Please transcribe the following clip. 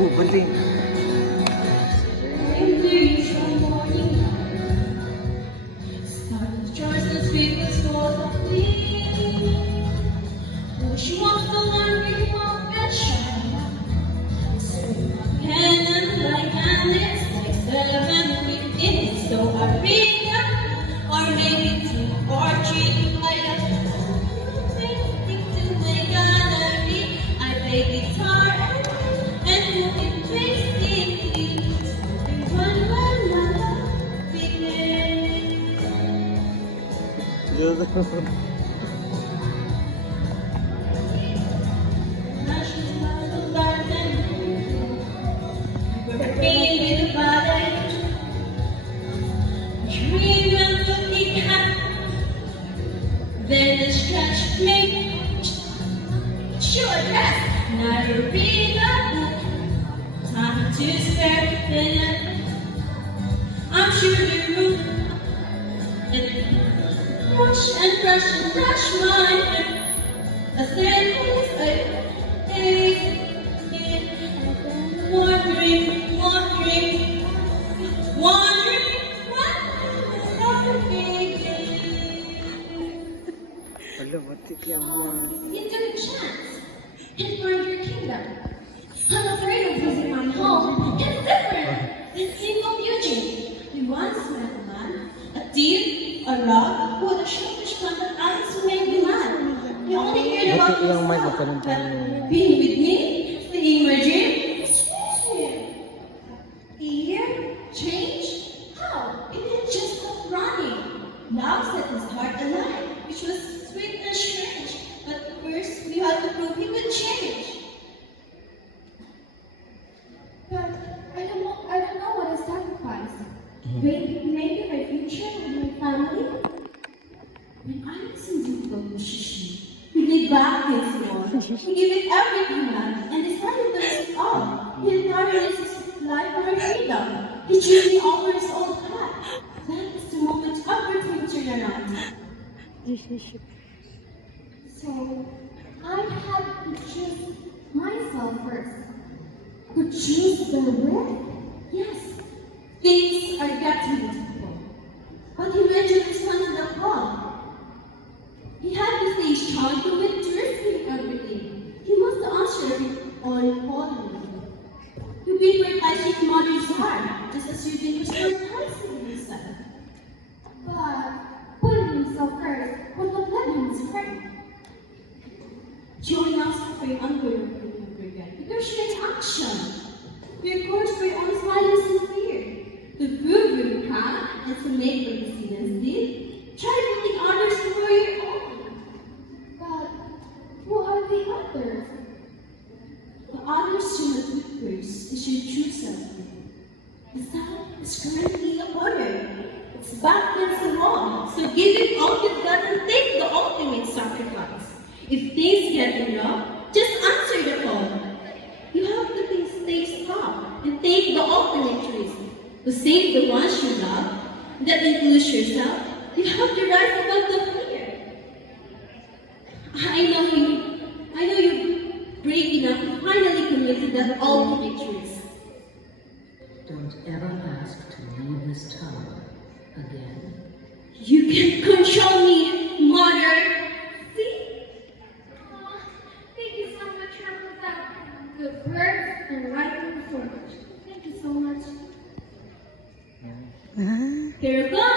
Bubalik. She wants to learn me more and shine. Pen and light and lipstick, seven in it. So I read them, or maybe two or three. I have things to my gallery. I play guitar and look at Tracy. When my love begins. Baby, body, dream of looking happy. Then it scratched me. Sure, dress, now you read the book. Time to spare, then I'm sure the room. And brush and brush and brush my hair. A third is a wandering, wandering, wandering, wandering. Wala, matik yaman. You took a chance and find your kingdom. I'm afraid of losing my home. It's different. It's single future. We once met a man, a thief, a rob, who had a shellfish plant that Alex made me mad. We only heard about Matik yung mic, himself, magkaroon tayo. but being with me, seeing my dream, a year? Change? How? It didn't just stop running. Love set his heart alight, which was sweet and strange. But first, we had to prove he would change. But I don't know what I sacrificed. Maybe my future with my family. When Alex and Duke got Mushishi, he gave back his war. He gave it everything back and decided to risk it all. He entirely risks his life for freedom. He chose me over his own path. That is the moment everything turned around. So I had to choose myself first. To choose the way? Yes, things are getting difficult. But he eventually responded to the call. He had to stay strong to win to risking everything. He must answer it all calling. To be prioritized his mother's heart, just as you've been prioritizing himself. But putting himself first was what led him astray. Join us to pray under and again. Because you're in action. We are course for your own silence and fear. To prove your path and to make what the students did, try putting others before your own. But who are the others? The others should not look first, is your true self. The self is currently a order. It's back against the wall. So give it all you've got and take the ultimate sacrifice. If things get rough, just answer the call. You have to stay strong and take the ultimate risk. To save the ones you love, that includes yourself, you have to rise above the fear. I know you're brave enough to finally commit to that ultimate risk. Don't ever ask to leave this tower again. You can control me, mother. See? Thank you so much for that good words and writing so much. Thank you so much. Here goes.